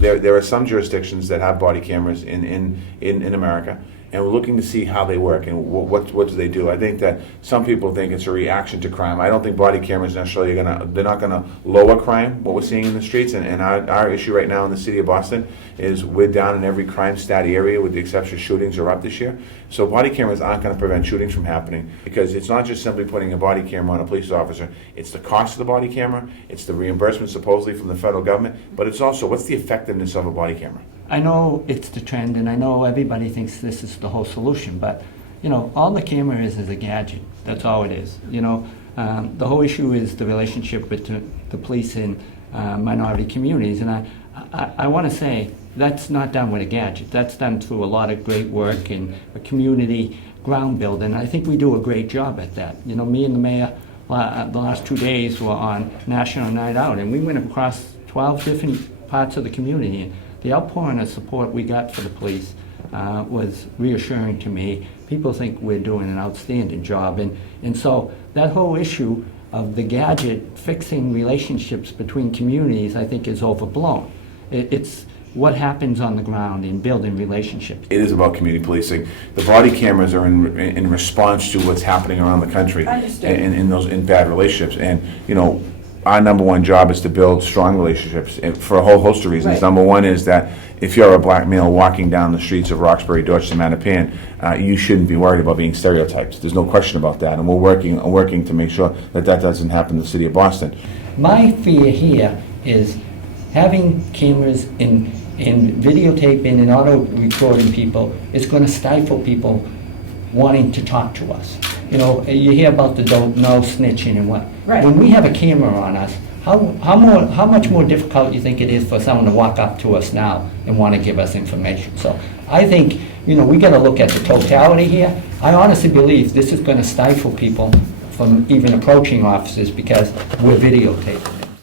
There are some jurisdictions that have body cameras in America, and we're looking to see how they work and what do they do. I think that some people think it's a reaction to crime. I don't think body cameras necessarily they're not gonna lower crime, what we're seeing in the streets, and our issue right now in the city of Boston is we're down in every crime stat area with the exception of shootings are up this year. So body cameras aren't gonna prevent shootings from happening, because it's not just simply putting a body camera on a police officer, it's the cost of the body camera, it's the reimbursement supposedly from the federal government, but it's also what's the effectiveness of a body camera. I know it's the trend, and I know everybody thinks this is the whole solution, but all the camera is a gadget. That's all it is. The whole issue is the relationship between the police and minority communities, and I want to say that's not done with a gadget. That's done through a lot of great work and a community ground building. I think we do a great job at that. Me and the mayor the last 2 days were on National Night Out, and we went across 12 different parts of the community. And the outpouring of support we got for the police was reassuring to me. People think we're doing an outstanding job, and so that whole issue of the gadget fixing relationships between communities, I think, is overblown. It's what happens on the ground in building relationships. It is about community policing. The body cameras are in response to what's happening around the country in bad relationships, and our number one job is to build strong relationships, and for a whole host of reasons. Right. Number one is that if you're a black male walking down the streets of Roxbury, Dorchester, Mattapan, you shouldn't be worried about being stereotyped. There's no question about that, and we're working to make sure that doesn't happen in the city of Boston. My fear here is having cameras in videotaping and auto recording people is going to stifle people wanting to talk to us. You hear about the no snitching and what. Right. When we have a camera on us, how much more difficult you think it is for someone to walk up to us now and want to give us information? So I think we got to look at the totality here. I honestly believe this is going to stifle people from even approaching officers because we're videotaping.